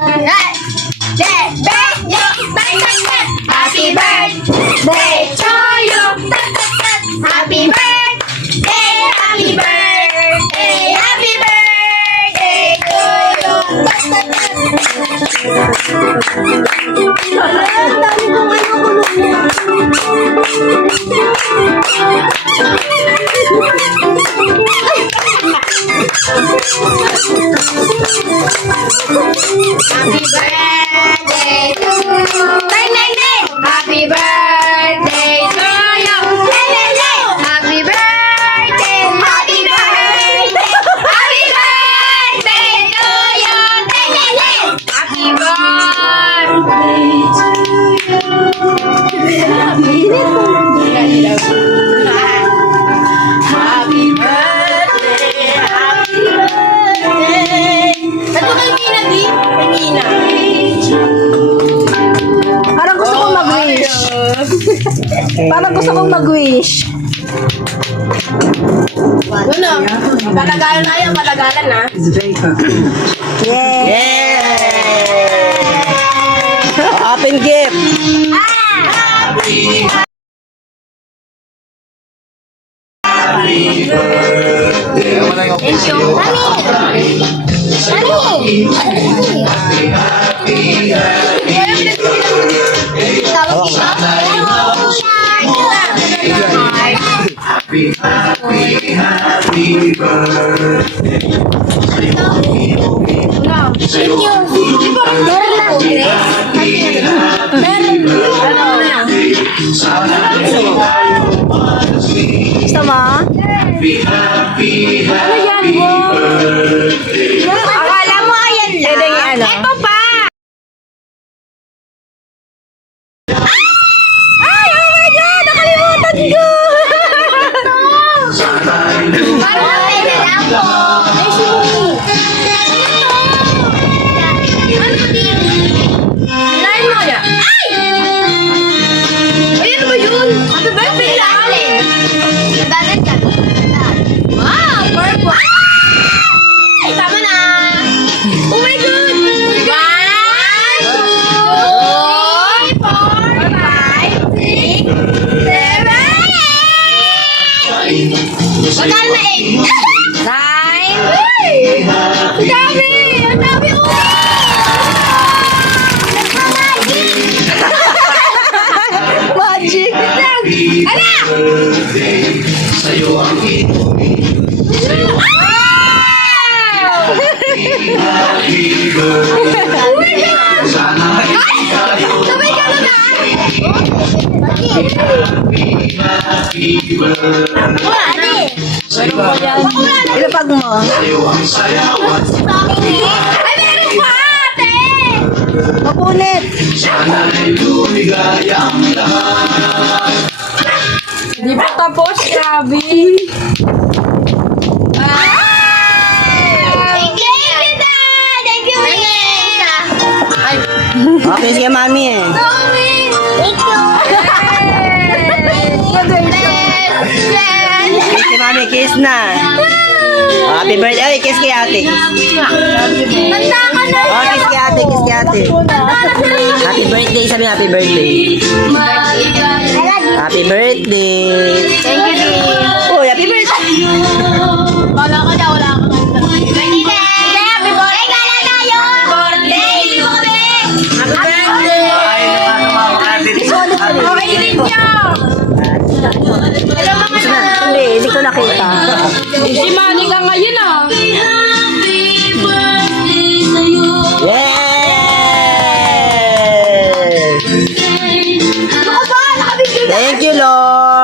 Happy birthday to you. Happy birthday, happy birthday, happy birthday to you. Ang dami kong Happy birthday to you. Happy birthday to you. Happy birthday. Happy birthday. Happy birthday to you. Happy Happy birthday. Happy birthday. Ano kay Mina, di? Kay Mina. Parang gusto kong mag-wish. Parang gusto kong mag-wish. Ano? Patagalan tayo, patagalan na. Yay! Yeah! Open gift! Thank you. Gusto mo? Ano yan mo? Akala mo ayan lang. Pwede nga ano? Ito pa. Ay, oh my God! Nakalimutan ko! Parang pwede lang po. Ay, sino? Ano din? Line mo niya. Ay! Ay, ano ba yun? Happy birthday lang. Bakit ka? Wow, purple. Ay, tama na. Oh my God! 1, 2, 3, 4, 5, 6, 7, 8. Magkano na 8? 9. Ang dami! Ang dami! Magic! Ala! Sabay ka na na! Ate! Ilapag mo. Ay, meron pa, ate! Mapunit. Di pa tapos, grabe. Thank you, Tita! Thank you, Tita! Okay, sige mami eh. Thank you! Kiss si mami, kiss na. Happy birthday. Ay, kiss kay ate. Tanda ka na! Oh, kiss kay ate, kiss kay ate. Happy birthday, sabi happy birthday. Happy birthday. Thank you, Tita! Oh, happy birthday. Wala ka na, wala ka na. Happy birthday! Gala tayo! Birthday! Happy birthday! Okay rin niyo! Alam mo ka na! Hindi ko nakita. Si Manny ka ngayon ah. Yeah! Thank you, Lord.